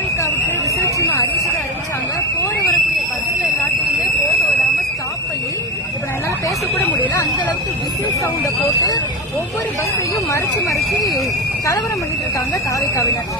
தாவேக்காவுக்கு whistle சின்னம் அறிவிச்சாங்க. போற வரக்கூடிய பஸ்ல எல்லாத்தையுமே போக விடாம ஸ்டாப் பண்ணி இப்ப என்னால பேசக்கூட முடியல. அந்த அளவுக்கு விசில் சவுண்ட போட்டு ஒவ்வொரு பஸ்ஸையும் மறைச்சு கலவரம் பண்ணிட்டு இருக்காங்க தாவேக்காவினர்.